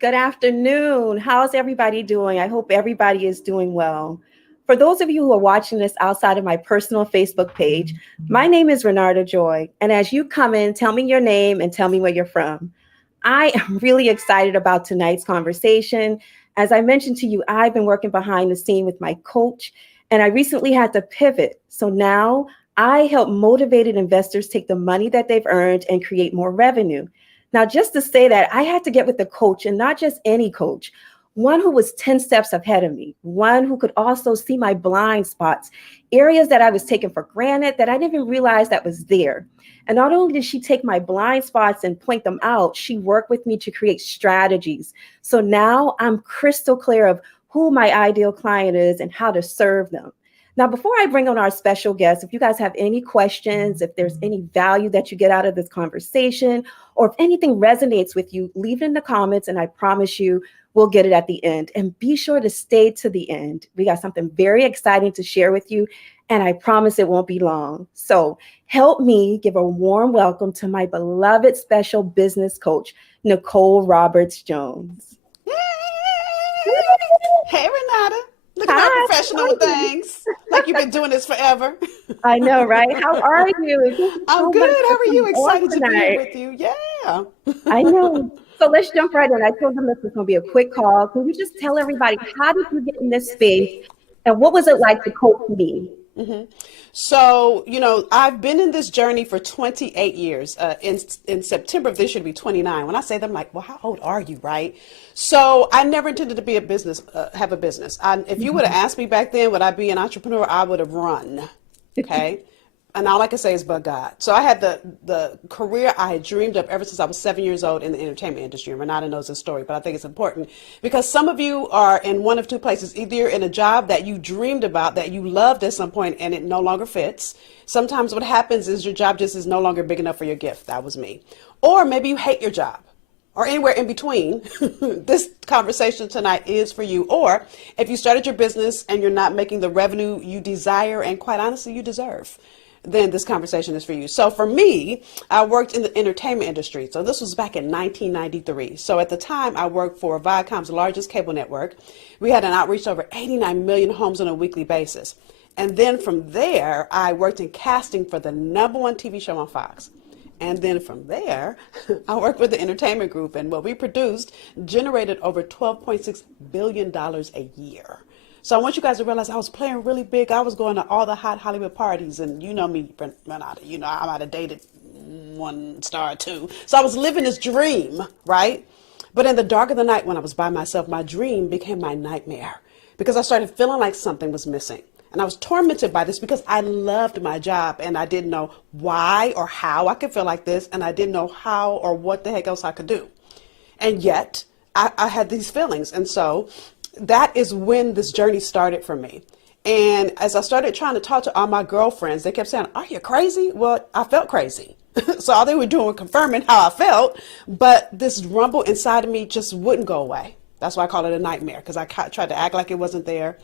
Good afternoon. How's everybody doing? I hope everybody is doing well. For those of you who are watching this outside of my personal Facebook page, my name is Renata Joy. And as you come in, tell me your name and tell me where you're from. I am really excited about tonight's conversation. As I mentioned to you, I've been working behind the scene with my coach, and I recently had to pivot. So now I help motivated investors take the money that they've earned and create more revenue. Now, just to say that, I had to get with the coach, and not just any coach, one who was 10 steps ahead of me, one who could also see my blind spots, areas that I was taking for granted that I didn't even realize that was there. And not only did she take my blind spots and point them out, she worked with me to create strategies. So now I'm crystal clear of who my ideal client is and how to serve them. Now, before I bring on our special guest, if you guys have any questions, if there's any value that you get out of this conversation, or if anything resonates with you, leave it in the comments, and I promise you we'll get it at the end. And be sure to stay to the end. We got something very exciting to share with you, and I promise it won't be long. So help me give a warm welcome to my beloved special business coach, Nicole Roberts Jones. Hey, Renata. Looking all Hi. professional with things. Like you've been doing this forever. I know, right? How are you? Thank you I'm so much good. How for are you? coming on Excited to be here tonight. with you. Yeah. I know. So let's jump right in. I told them this was going to be a quick call. Can you just tell everybody, how did you get in this space and what was it like to coach me? So, I've been in this journey for 28 years. In September of this year to be 29. When I say that, I'm like, well, how old are you, right? So I never intended to be have a business. If you would have asked me back then, would I be an entrepreneur? I would have run. Okay. And all I can say is, but God. So I had the career I had dreamed of ever since I was 7 years old in the entertainment industry. And Renata knows this story, but I think it's important because some of you are in one of two places. Either you're in a job that you dreamed about, that you loved at some point, and it no longer fits. Sometimes what happens is your job just is no longer big enough for your gift. That was me. Or maybe you hate your job, or anywhere in between. This conversation tonight is for you. Or if you started your business and you're not making the revenue you desire and quite honestly you deserve, then this conversation is for you. So for me, I worked in the entertainment industry. So this was back in 1993. So at the time, I worked for Viacom's largest cable network. We had an outreach to over 89 million homes on a weekly basis. And then from there, I worked in casting for the #1 TV show on Fox. And then from there, I worked with the entertainment group, and what we produced generated over $12.6 billion a year. So I want you guys to realize I was playing really big. I was going to all the hot Hollywood parties, and you know me, Renata, I might have dated one star or two. So I was living this dream, right? But in the dark of the night when I was by myself, my dream became my nightmare because I started feeling like something was missing. And I was tormented by this because I loved my job and I didn't know why or how I could feel like this. And I didn't know how or what the heck else I could do. And yet I had these feelings. And so that is when this journey started for me. And as I started trying to talk to all my girlfriends, they kept saying, are you crazy? Well, I felt crazy. So all they were doing was confirming how I felt. But this rumble inside of me just wouldn't go away. That's why I call it a nightmare, because I tried to act like it wasn't there.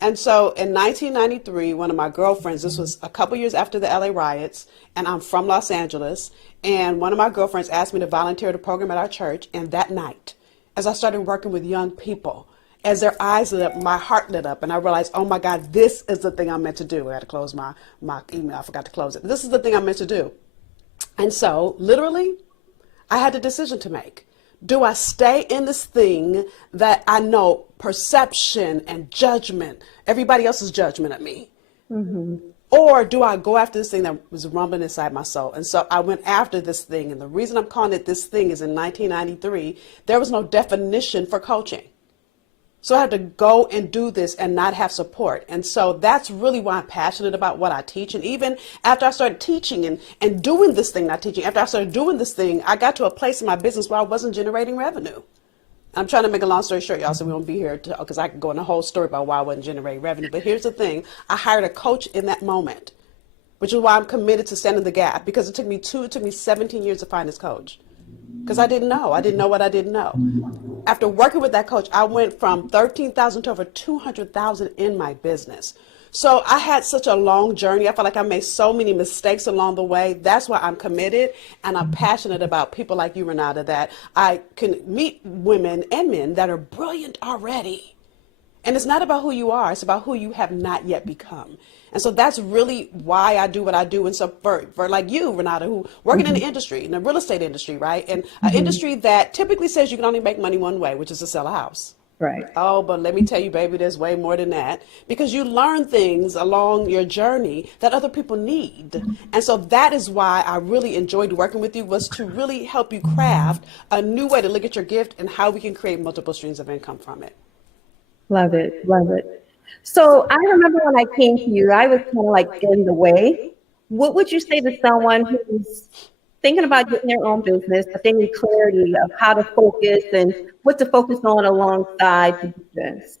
And so in 1993, one of my girlfriends, this was a couple years after the LA riots, and I'm from Los Angeles, and one of my girlfriends asked me to volunteer at a program at our church. And that night, as I started working with young people, as their eyes lit up, my heart lit up, and I realized, oh my God, this is the thing I'm meant to do. I had to close my email. I forgot to close it. This is the thing I'm meant to do. And so literally, I had a decision to make. Do I stay in this thing that I know perception and judgment, everybody else's judgment of me? Mm-hmm. Or do I go after this thing that was rumbling inside my soul? And so I went after this thing. And the reason I'm calling it this thing is in 1993, there was no definition for coaching. So I had to go and do this and not have support. And so that's really why I'm passionate about what I teach. And even after I started teaching and doing this thing, not teaching, after I started doing this thing, I got to a place in my business where I wasn't generating revenue. I'm trying to make a long story short, y'all, so we won't be here because I could go in a whole story about why I wasn't generating revenue. But here's the thing. I hired a coach in that moment, which is why I'm committed to standing the gap, because it took me 17 years to find this coach. Because I didn't know what I didn't know. After working with that coach, I went from 13,000 to over 200,000 in my business. So I had such a long journey. I felt like I made so many mistakes along the way. That's why I'm committed and I'm passionate about people like you, Renata, that I can meet women and men that are brilliant already. And it's not about who you are, it's about who you have not yet become. And so that's really why I do what I do. And so for like you, Renata, who working in the industry, in the real estate industry, right? And an industry that typically says you can only make money one way, which is to sell a house. Right. Oh, but let me tell you, baby, there's way more than that because you learn things along your journey that other people need. And so that is why I really enjoyed working with you, was to really help you craft a new way to look at your gift and how we can create multiple streams of income from it. Love it. Love it. So I remember when I came to you, I was kind of like in the way. What would you say to someone who's thinking about getting their own business, but they need clarity of how to focus and what to focus on alongside to do this?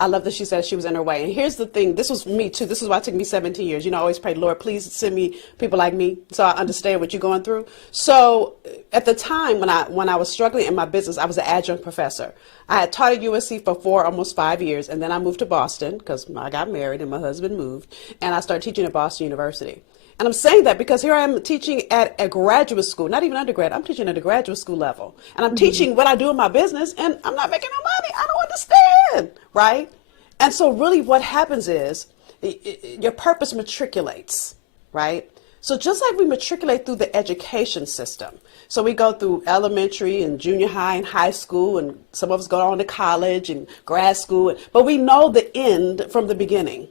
I love that she said she was in her way. And here's the thing, this was me too. This is why it took me 17 years. You know, I always pray, Lord, please send me people like me so I understand what you're going through. So at the time when I was struggling in my business, I was an adjunct professor. I had taught at USC for almost 5 years, and then I moved to Boston because I got married and my husband moved, and I started teaching at Boston University. And I'm saying that because here I am teaching at a graduate school, not even undergrad, I'm teaching at a graduate school level. And I'm teaching what I do in my business and I'm not making no money. I don't understand, right? And so really what happens is your purpose matriculates, right? So just like we matriculate through the education system. So we go through elementary and junior high and high school, and some of us go on to college and grad school, but we know the end from the beginning.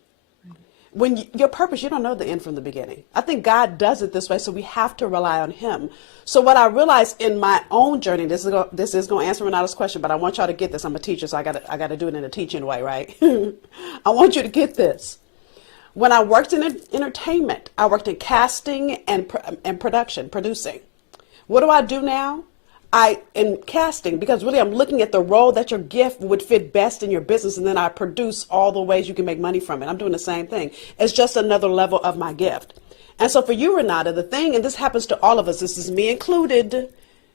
When your purpose, you don't know the end from the beginning. I think God does it this way, so we have to rely on him. So what I realized in my own journey, this is going to answer Renata's question, but I want y'all to get this. I'm a teacher, so I got to do it in a teaching way, right? I want you to get this. When I worked in entertainment, I worked in casting and production, producing. What do I do now? In casting, because really I'm looking at the role that your gift would fit best in your business, and then I produce all the ways you can make money from it. I'm doing the same thing. It's just another level of my gift. And so for you, Renata, the thing, and this happens to all of us, this is me included,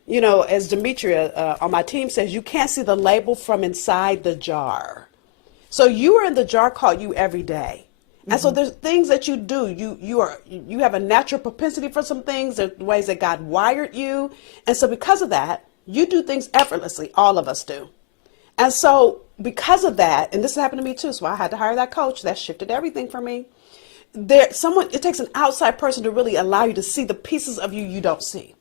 you know, as Demetria on my team says, you can't see the label from inside the jar. So you are in the jar called you every day. And so there's things that you do. You have a natural propensity for some things. There's ways that God wired you. And so because of that, you do things effortlessly. All of us do. And so because of that, and this happened to me too, so I had to hire that coach. That shifted everything for me. It takes an outside person to really allow you to see the pieces of you don't see.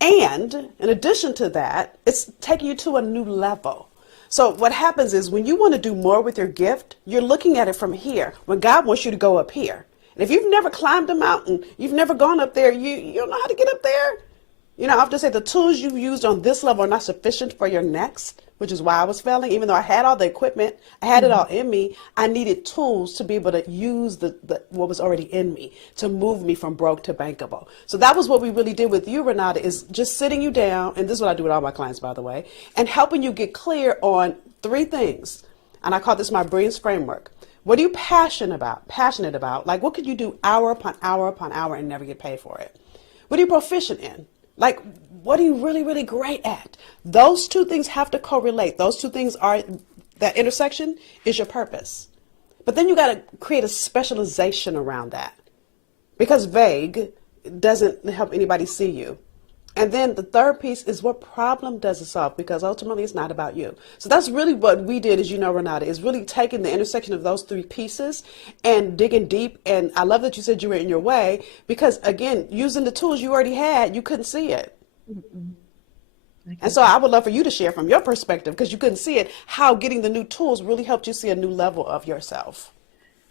And in addition to that, it's taking you to a new level. So what happens is when you want to do more with your gift, you're looking at it from here when God wants you to go up here. And if you've never climbed a mountain, you've never gone up there, you don't know how to get up there. You know, I have to say the tools you've used on this level are not sufficient for your next, which is why I was failing. Even though I had all the equipment, I had it all in me, I needed tools to be able to use what was already in me to move me from broke to bankable. So that was what we really did with you, Renata, is just sitting you down, and this is what I do with all my clients, by the way, and helping you get clear on 3 things. And I call this my brilliance framework. What are you passionate about? Like, what could you do hour upon hour upon hour and never get paid for it? What are you proficient in? Like, what are you really, really great at? Those 2 things have to correlate. Those 2 things are, that intersection is your purpose. But then you got to create a specialization around that, because vague doesn't help anybody see you. And then the 3rd piece is, what problem does it solve? Because ultimately it's not about you. So that's really what we did, as you know, Renata, is really taking the intersection of those 3 pieces and digging deep. And I love that you said you were in your way, because again, using the tools you already had, you couldn't see it. And so I would love for you to share from your perspective, because you couldn't see it, how getting the new tools really helped you see a new level of yourself.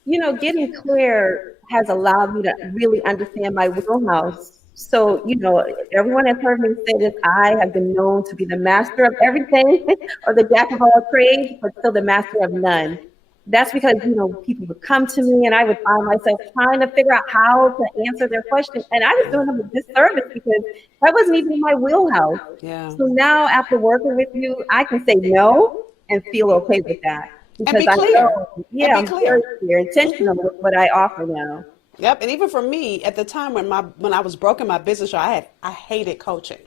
You know, getting clear has allowed me to really understand my wheelhouse. So, you know, everyone has heard me say this. I have been known to be the master of everything or the jack of all trades, but still the master of none. That's because, you know, people would come to me and I would find myself trying to figure out how to answer their question. And I was doing them a disservice because that wasn't even in my wheelhouse. Yeah. So now after working with you, I can say no and feel okay with that. And Because be I clear. know, yeah, And I'm be very clear. clear, intentional with what I offer now. Yep. And even for me, at the time when I was broke in my business, I hated coaching.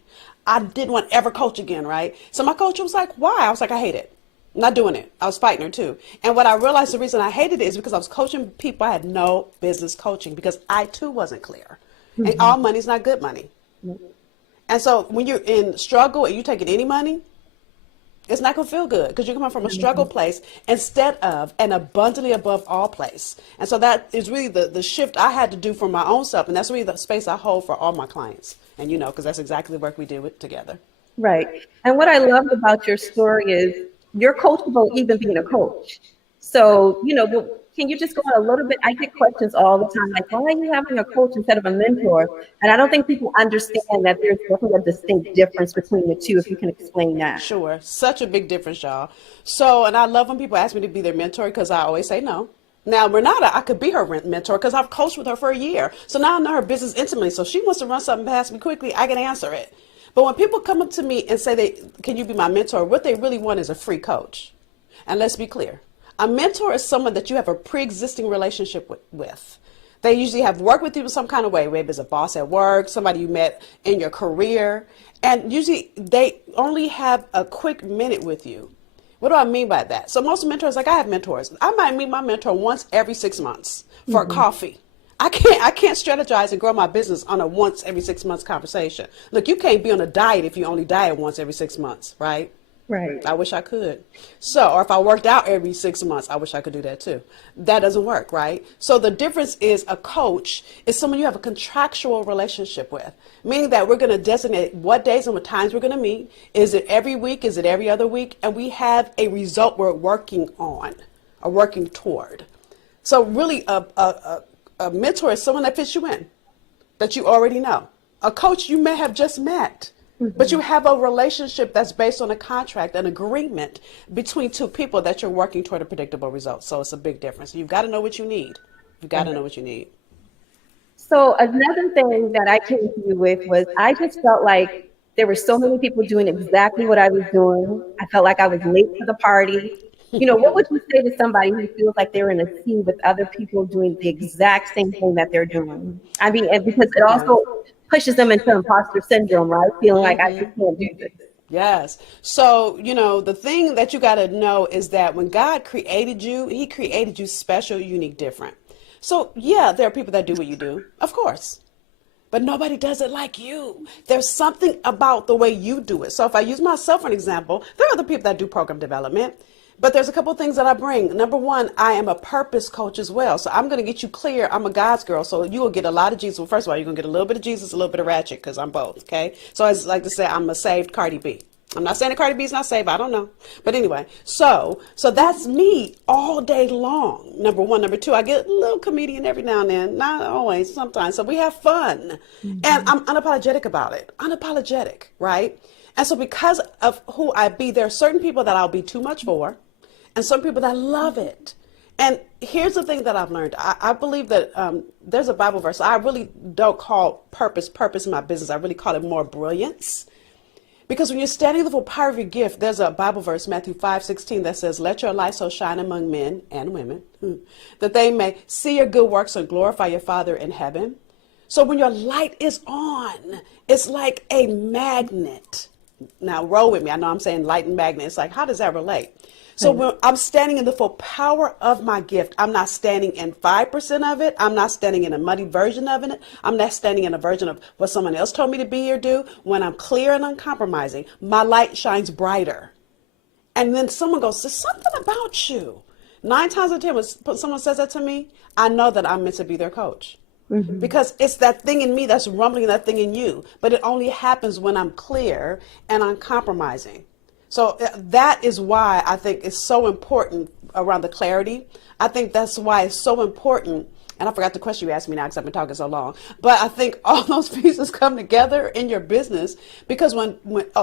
I didn't want to ever coach again, right? So my coach was like, why? I was like, I hate it. Not doing it. I was fighting her too. And what I realized the reason I hated it is because I was coaching people I had no business coaching because I too wasn't clear. And all Mm-hmm. money's not good money. And so when you're in struggle and you're taking any money, it's not going to feel good because you're coming from a struggle place instead of an abundantly above all place. And so that is really the shift I had to do for my own self. And that's really the space I hold for all my clients. And because that's exactly the work we do it together. Right. And what I love about your story is you're coachable even being a coach. So, can you just go on a little bit? I get questions all the time, like, why are you having a coach instead of a mentor? And I don't think people understand that there's definitely a distinct difference between the two, if you can explain that. Sure. Such a big difference, y'all. So, and I love when people ask me to be their mentor because I always say no. Now, Renata, I could be her mentor because I've coached with her for a year. So now I know her business intimately. So she wants to run something past me quickly, I can answer it. But when people come up to me and say, can you be my mentor? What they really want is a free coach. And let's be clear. A mentor is someone that you have a pre-existing relationship with. They usually have worked with you in some kind of way. Maybe it's a boss at work, somebody you met in your career. And usually they only have a quick minute with you. What do I mean by that? So most mentors, like I have mentors, I might meet my mentor once every 6 months for a Mm-hmm. coffee. I can't strategize and grow my business on a once every 6 months conversation. Look, you can't be on a diet if you only diet once every 6 months, right? Right. I wish I could. So, or if I worked out every 6 months, I wish I could do that too. That doesn't work, right? So the difference is a coach is someone you have a contractual relationship with, meaning that we're going to designate what days and what times we're going to meet. Is it every week? Is it every other week? And we have a result we're working on or working toward. So really a mentor is someone that fits you in, that you already know. A coach you may have just met. But you have a relationship that's based on a contract, an agreement between two people that you're working toward a predictable result. So it's a big difference. You've got to know what you need. You've got to know what you need. So another thing that I came to you with was I just felt like there were so many people doing exactly what I was doing. I felt like I was late to the party. What would you say to somebody who feels like they're in a sea with other people doing the exact same thing that they're doing? I mean, and because it Yeah. also pushes them into imposter syndrome, right? Feeling like I just can't do this. Yes. So, the thing that you got to know is that when God created you, he created you special, unique, different. So, yeah, there are people that do what you do, of course. But nobody does it like you. There's something about the way you do it. So if I use myself for an example, there are other people that do program development, but there's a couple of things that I bring. Number one, I am a purpose coach as well. So I'm going to get you clear. I'm a God's girl. So you will get a lot of Jesus. Well, first of all, you're going to get a little bit of Jesus, a little bit of ratchet, because I'm both. Okay. So I like to say I'm a saved Cardi B. I'm not saying that Cardi B is not saved. I don't know. But anyway, so that's me all day long. Number one. Number two, I get a little comedian every now and then. Not always, sometimes. So we have fun. And I'm unapologetic about it. Unapologetic, right? And so because of who I be, there are certain people that I'll be too much for and some people that love it. And here's the thing that I've learned. I believe that there's a Bible verse. I really don't call purpose in my business. I really call it more brilliance. Because when you're standing in the full power of your gift, there's a Bible verse, Matthew 5:16, that says, let your light so shine among men and women, that they may see your good works and glorify your Father in heaven. So when your light is on, it's like a magnet. Now roll with me. I know I'm saying light and magnet. It's like, how does that relate? So when I'm standing in the full power of my gift, I'm not standing in 5% of it. I'm not standing in a muddy version of it. I'm not standing in a version of what someone else told me to be or do. When I'm clear and uncompromising, my light shines brighter. And then someone goes, there's something about you. 9 times out of 10, when someone says that to me, I know that I'm meant to be their coach. Mm-hmm. Because it's that thing in me that's rumbling that thing in you. But it only happens when I'm clear and uncompromising. So that is why I think it's so important around the clarity. I think that's why it's so important. And I forgot the question you asked me now because I've been talking so long. But I think all those pieces come together in your business because when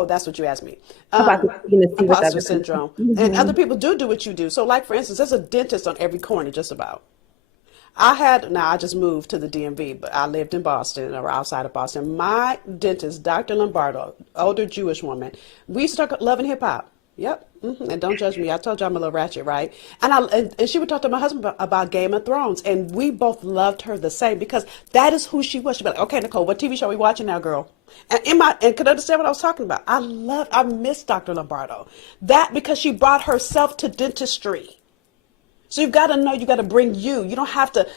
that's what you asked me. About being a sea with Imposter other people. syndrome. And Mm-hmm. other people do what you do. So like, for instance, there's a dentist on every corner just about. I just moved to the DMV, but I lived in Boston or outside of Boston. My dentist, Dr. Lombardo, older Jewish woman, we used to talk love and hip hop. Yep. And don't judge me. I told you I'm a little ratchet, right? And she would talk to my husband about Game of Thrones, and we both loved her the same because that is who she was. She'd be like, "Okay, Nicole, what TV show are we watching now, girl?" And could understand what I was talking about. I miss Dr. Lombardo. That because she brought herself to dentistry. So you've got to know you got to bring you. You don't have to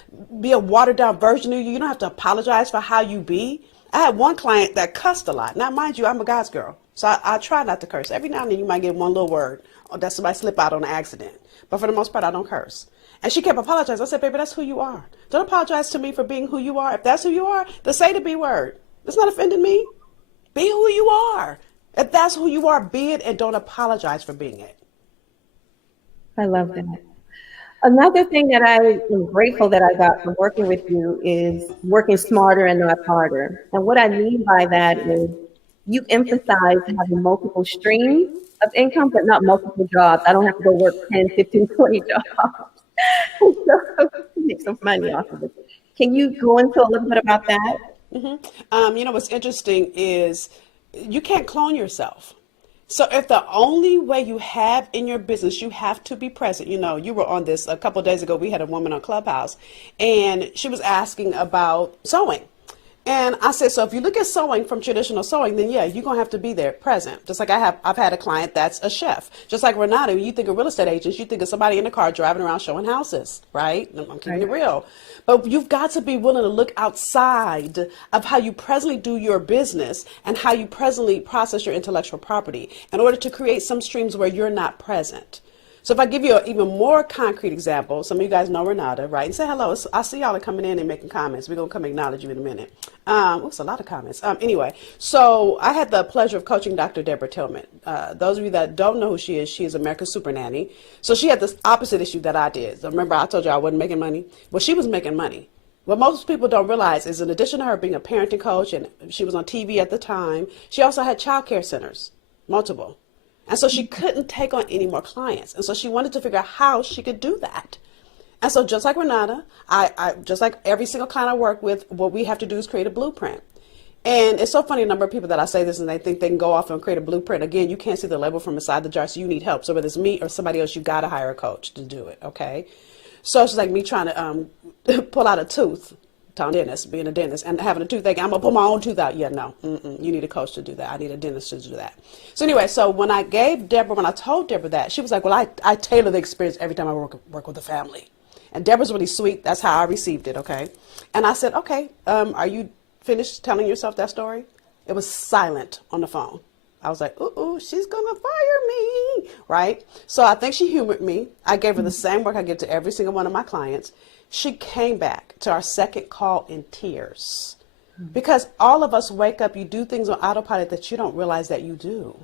be a watered down version of you. You don't have to apologize for how you be. I had one client that cussed a lot. Now, mind you, I'm a guy's girl. So I try not to curse. Every now and then you might get one little word or that somebody slip out on an accident. But for the most part, I don't curse. And she kept apologizing. I said, baby, that's who you are. Don't apologize to me for being who you are. If that's who you are, then say the B word. It's not offending me. Be who you are. If that's who you are, be it and don't apologize for being it. I love that. Another thing that I am grateful that I got from working with you is working smarter and not harder. And what I mean by that is you emphasize having multiple streams of income, but not multiple jobs. I don't have to go work 10, 15, 20 jobs to make some money off of it. Can you go into a little bit about that? What's interesting is you can't clone yourself. So if the only way you have in your business, you have to be present. You were on this a couple of days ago. We had a woman on Clubhouse, and she was asking about sewing. And I said, so if you look at sewing from traditional sewing, then yeah, you're gonna have to be there present. Just like I've had a client that's a chef. Just like Renata, when you think of real estate agents, you think of somebody in the car driving around showing houses, right? I'm keeping it real. But you've got to be willing to look outside of how you presently do your business and how you presently process your intellectual property in order to create some streams where you're not present. So if I give you an even more concrete example, some of you guys know Renata, right? And say hello. I see y'all are coming in and making comments. We're going to come acknowledge you in a minute. Oops, a lot of comments. Anyway, so I had the pleasure of coaching Dr. Deborah Tillman. Those of you that don't know who she is America's Super Nanny. So she had this opposite issue that I did. So remember I told you I wasn't making money? Well, she was making money. What most people don't realize is in addition to her being a parenting coach, and she was on TV at the time, she also had child care centers, multiple. And so she couldn't take on any more clients. And so she wanted to figure out how she could do that. And so just like Renata, I just like every single client I work with, what we have to do is create a blueprint. And it's so funny, a number of people that I say this and they think they can go off and create a blueprint. Again, you can't see the label from inside the jar, so you need help. So whether it's me or somebody else, you got to hire a coach to do it, okay? So it's like me trying to pull out a tooth. Dentist, being a dentist and having a toothache, I'm gonna pull my own tooth out. Yeah, no, you need a coach to do that. I need a dentist to do that. So anyway, so when I told Deborah that, she was like, well, I tailor the experience every time I work with a family. And Deborah's really sweet. That's how I received it, okay? And I said, okay, are you finished telling yourself that story? It was silent on the phone. I was like, ooh, she's gonna fire me, right? So I think she humored me. I gave her the same work I give to every single one of my clients. She came back to our second call in tears because all of us wake up, you do things on autopilot that you don't realize that you do.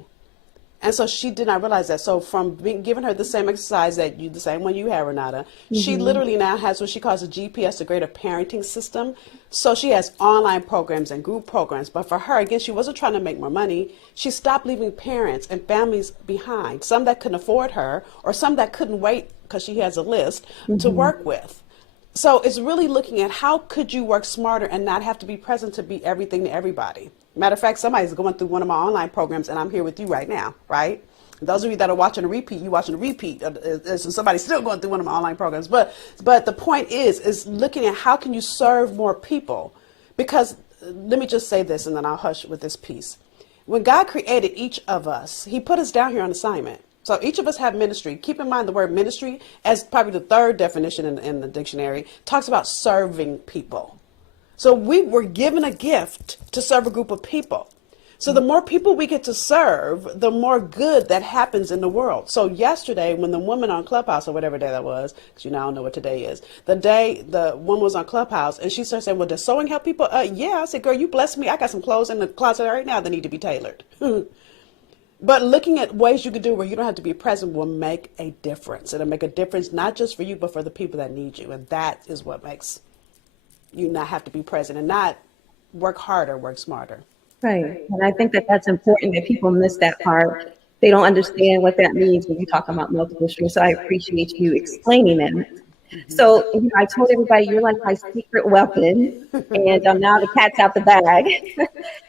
And so she did not realize that. So from giving her the same exercise the same one you have, Renata, she literally now has what she calls a GPS, a greater parenting system. So she has online programs and group programs. But for her, again, she wasn't trying to make more money. She stopped leaving parents and families behind, some that couldn't afford her or some that couldn't wait because she has a list to work with. So it's really looking at how could you work smarter and not have to be present to be everything to everybody. Matter of fact, somebody's going through one of my online programs and I'm here with you right now, right? Those of you that are watching a repeat, you watching a repeat. Somebody's still going through one of my online programs. But the point is looking at how can you serve more people? Because let me just say this and then I'll hush with this piece. When God created each of us, he put us down here on assignment. So each of us have ministry. Keep in mind the word ministry, as probably the third definition in the dictionary, talks about serving people. So we were given a gift to serve a group of people. So the more people we get to serve, the more good that happens in the world. So yesterday, when the woman on Clubhouse, or whatever day that was, because I don't know what today is, the woman was on Clubhouse, and she started saying, well, does sewing help people? Yeah. I said, girl, you bless me. I got some clothes in the closet right now that need to be tailored. But looking at ways you could do where you don't have to be present will make a difference. It'll make a difference not just for you, but for the people that need you. And that is what makes you not have to be present and not work harder, work smarter. Right. And I think that that's important that people miss that part. They don't understand what that means when you talk about multiple streams. So I appreciate you explaining that. So I told everybody you're like my secret weapon, and now the cat's out the bag.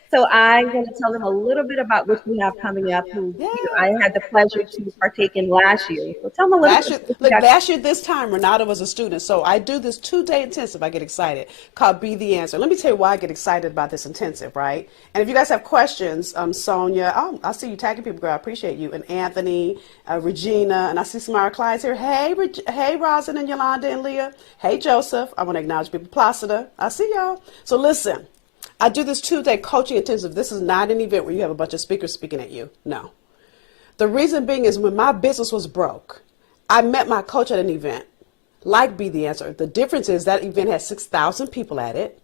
So I'm going to tell them a little bit about what you have coming up, who Yeah. I had the pleasure to partake in last year. So tell them a little bit Last year, about what you look, got. last year this time, Renata was a student. So I do this 2-day intensive. I get excited called Be the Answer. Let me tell you why I get excited about this intensive, right? And if you guys have questions, Sonia, I see you tagging people, girl. I appreciate you. And Anthony, Regina, and I see some of our clients here. Hey, hey, Rosin and Yolanda and Leah. Hey, Joseph. I want to acknowledge people. Placida. I see y'all. So listen, I do this 2-day coaching intensive. This is not an event where you have a bunch of speakers speaking at you. No. The reason being is when my business was broke, I met my coach at an event, like Be the Answer. The difference is that event had 6,000 people at it.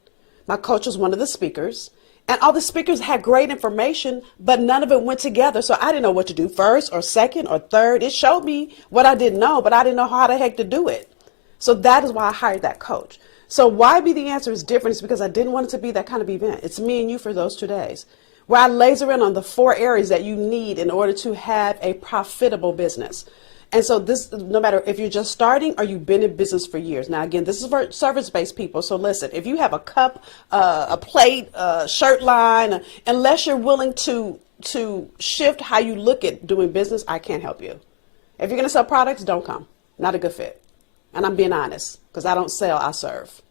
My coach was one of the speakers, and all the speakers had great information, but none of it went together. So I didn't know what to do first or second or third. It showed me what I didn't know, but I didn't know how the heck to do it. So that is why I hired that coach. So why Be the Answer is different is because I didn't want it to be that kind of event. It's me and you for those 2 days, where I laser in on the 4 areas that you need in order to have a profitable business. And so this, no matter if you're just starting or you've been in business for years. Now, again, this is for service-based people. So listen, if you have a cup, a plate, a shirt line, unless you're willing to shift how you look at doing business, I can't help you. If you're going to sell products, don't come. Not a good fit. And I'm being honest, because I don't sell, I serve.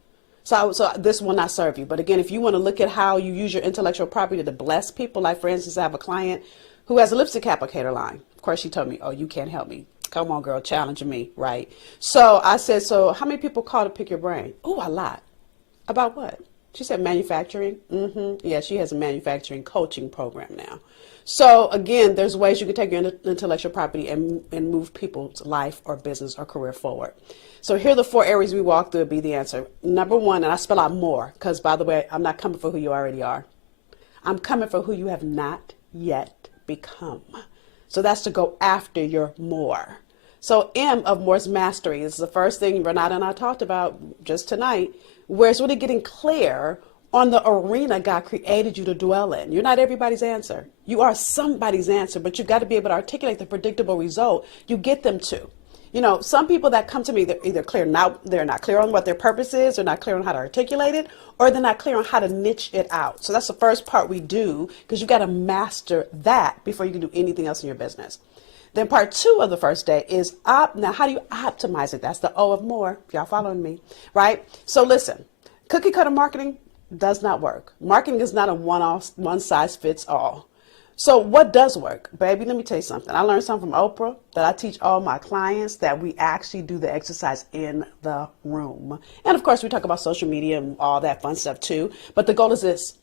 So this will not serve you. But again, if you want to look at how you use your intellectual property to bless people, like for instance, I have a client who has a lipstick applicator line. Of course, she told me, oh, you can't help me. Come on, girl, challenging me, right? So I said, so how many people call to pick your brain? Oh, a lot. About what? She said manufacturing. Yeah, she has a manufacturing coaching program now. So again, there's ways you can take your intellectual property and move people's life or business or career forward. So here are the 4 areas we walk through. Be the answer. Number 1, and I spell out more because, by the way, I'm not coming for who you already are. I'm coming for who you have not yet become. So that's to go after your more. So M of more is mastery. This is the first thing Renata and I talked about just tonight, where it's really getting clear on the arena God created you to dwell in. You're not everybody's answer. You are somebody's answer, but you've got to be able to articulate the predictable result you get them to. You know, some people that come to me, they're either clear now, they're not clear on what their purpose is, they're not clear on how to articulate it, or they're not clear on how to niche it out. So that's the first part we do, because you got to master that before you can do anything else in your business. Then part 2 of the first day is now how do you optimize it? That's the O of more, if y'all following me, right? So listen, cookie cutter marketing does not work. Marketing is not a one size fits all. So what does work? Baby, let me tell you something. I learned something from Oprah that I teach all my clients, that we actually do the exercise in the room. And of course, we talk about social media and all that fun stuff too. But the goal is this.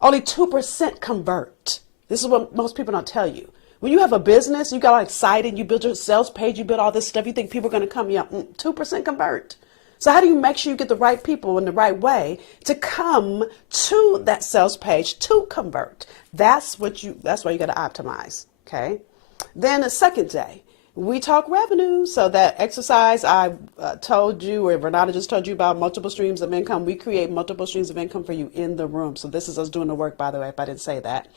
Only 2% convert. This is what most people don't tell you. When you have a business, you got all excited, you build your sales page, you build all this stuff, you think people are going to come, 2% convert. So how do you make sure you get the right people in the right way to come to that sales page to convert? That's why you got to optimize. Okay. Then the second day, we talk revenue. So that exercise I told you, or Renata just told you about multiple streams of income. We create multiple streams of income for you in the room. So this is us doing the work, by the way, if I didn't say that.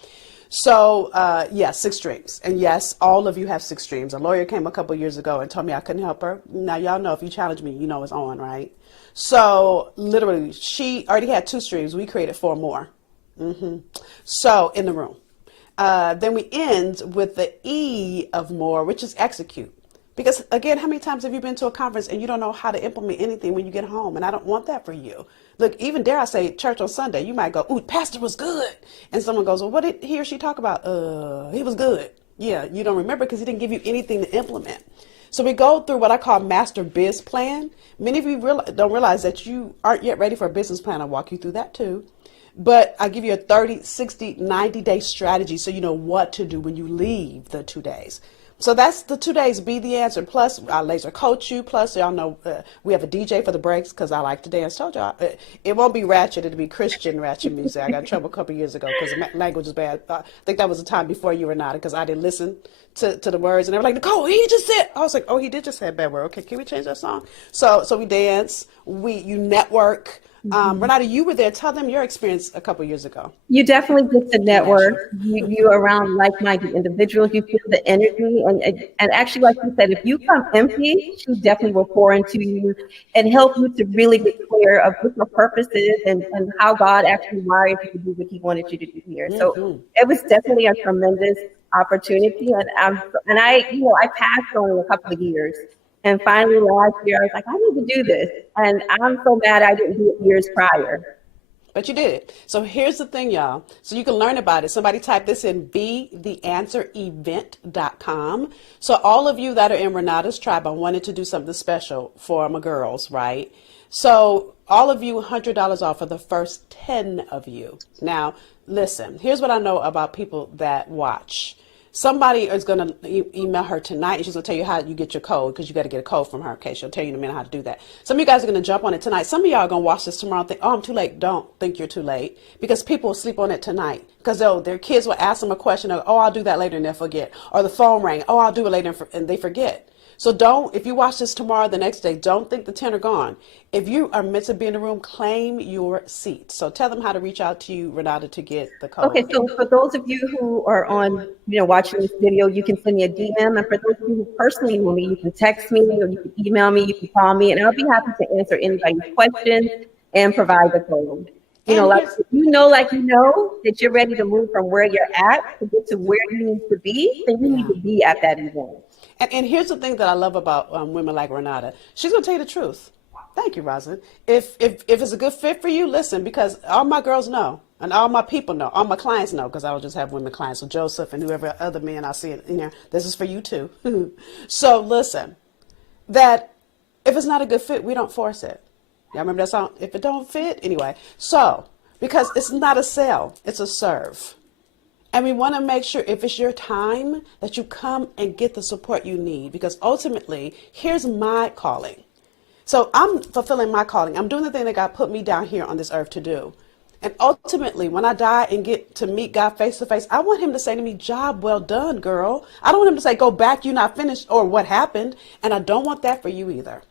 So, yes, 6 streams. And yes, all of you have 6 streams. A lawyer came a couple years ago and told me I couldn't help her. Now, y'all know if you challenge me, you know it's on, right? So, literally, she already had 2 streams. We created 4 more. So, in the room. Then we end with the E of more, which is execute. Because again, how many times have you been to a conference and you don't know how to implement anything when you get home? And I don't want that for you. Look, even dare I say church on Sunday, you might go, ooh, pastor was good. And someone goes, well, what did he or she talk about? He was good. Yeah, you don't remember because he didn't give you anything to implement. So we go through what I call master biz plan. Many of you don't realize that you aren't yet ready for a business plan. I'll walk you through that too. But I give you a 30, 60, 90-day strategy so you know what to do when you leave the 2 days. So that's the 2 days, Be the Answer. Plus, I laser coach you. Plus, y'all know we have a DJ for the breaks because I like to dance. Told y'all, it won't be ratchet. It'll be Christian ratchet music. I got in trouble a couple years ago because the language is bad. I think that was the time before you were not, because I didn't listen to the words. And they were like, Nicole, he just said. I was like, oh, he did just say a bad word. Okay, can we change that song? So we dance. You network. Mhm. Renata, you were there. Tell them your experience a couple years ago You definitely get the or last network. year. You around like-minded individuals. You feel the energy, and actually, like you said, if you come empty, she definitely will pour into you and help you to really get clear of what your purpose is and how God actually wired you to do what He wanted you to do here. So it was definitely a tremendous opportunity, I passed only a couple of years, and finally last year I was like, I need to do this, and I'm so mad I didn't do it years prior. But you did it. So here's the thing, y'all. So you can learn about it. Somebody type this in betheanswerevent.com. So all of you that are in Renata's tribe, I wanted to do something special for my girls, right? So all of you, $100 off for the first 10 of you. Now, listen, here's what I know about people that watch. Somebody is going to email her tonight, and she's going to tell you how you get your code, because you got to get a code from her. Okay, she'll tell you in a minute how to do that. Some of you guys are going to jump on it tonight. Some of y'all are going to watch this tomorrow and think, oh, I'm too late. Don't think you're too late, because people will sleep on it tonight, because their kids will ask them a question, or, oh, I'll do that later, and they'll forget. Or the phone rang, oh, I'll do it later, and they forget. So don't, if you watch this tomorrow, the next day, don't think the 10 are gone. If you are meant to be in the room, claim your seat. So tell them how to reach out to you, Renata, to get the Okay, code. so for those of you who are on, watching this video, you can send me a DM. And for those of you who personally know me, you can text me or you can email me, you can call me, and I'll be happy to answer anybody's questions and provide the code. And Like here's if that you're ready to move from where you're at to get to where you need to be, then you need yeah. to be at that event. And here's the thing that I love about women like Renata. She's gonna tell you the truth. Thank you, Rosalind. If it's a good fit for you, listen, because all my girls know, and all my people know, all my clients know, because I don't just have women clients. So Joseph and whoever other men I see, this is for you too. So listen, that if it's not a good fit, we don't force it. Y'all remember that song? If it don't fit, anyway. So because it's not a sell, it's a serve. And we want to make sure if it's your time that you come and get the support you need, because ultimately, here's my calling. So I'm fulfilling my calling. I'm doing the thing that God put me down here on this earth to do. And ultimately, when I die and get to meet God face to face, I want him to say to me, job well done, girl. I don't want him to say, go back, you're not finished, or what happened. And I don't want that for you either.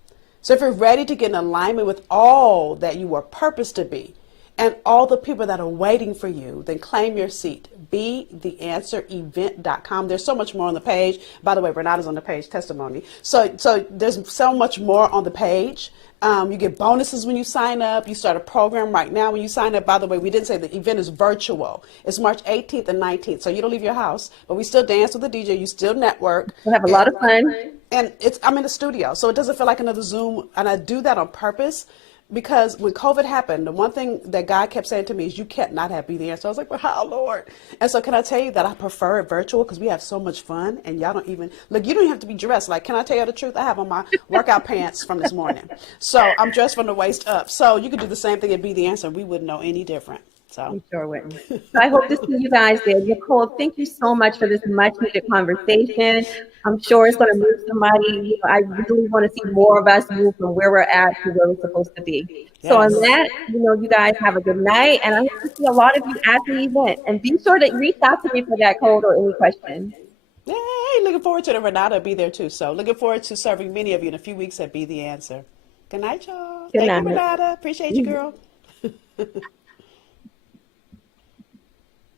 So if you're ready to get in alignment with all that you were purposed to be, and all the people that are waiting for you, then claim your seat. BeTheAnswerEvent.com. There's so much more on the page. By the way, Renata's on the page, testimony. So there's so much more on the page. You get bonuses when you sign up. You start a program right now when you sign up. By the way, we didn't say the event is virtual. It's March 18th and 19th. So you don't leave your house, but we still dance with the DJ. You still network. We'll have a lot of fun. And I'm in the studio, so it doesn't feel like another Zoom. And I do that on purpose. Because when COVID happened, the one thing that God kept saying to me is, you can't not have Be the Answer. So I was like, well, how, Lord? And so can I tell you that I prefer it virtual, because we have so much fun, and y'all don't even, look, you don't even have to be dressed. Like, can I tell you the truth? I have on my workout pants from this morning. So I'm dressed from the waist up. So you could do the same thing and Be the Answer. We wouldn't know any different. So We sure wouldn't. So I hope to see you guys there. Nicole, thank you so much for this much needed conversation. I'm sure it's going to move somebody. I really want to see more of us move from where we're at to where we're supposed to be. So on yes. that, you guys have a good night, and I hope to see a lot of you at the event. And be sure to reach out to me for that code or any questions. Yay, looking forward to the Renata be there too. So looking forward to serving many of you in a few weeks at Be the Answer. Good night, y'all. Good Thank you, night. Renata. Appreciate you, girl.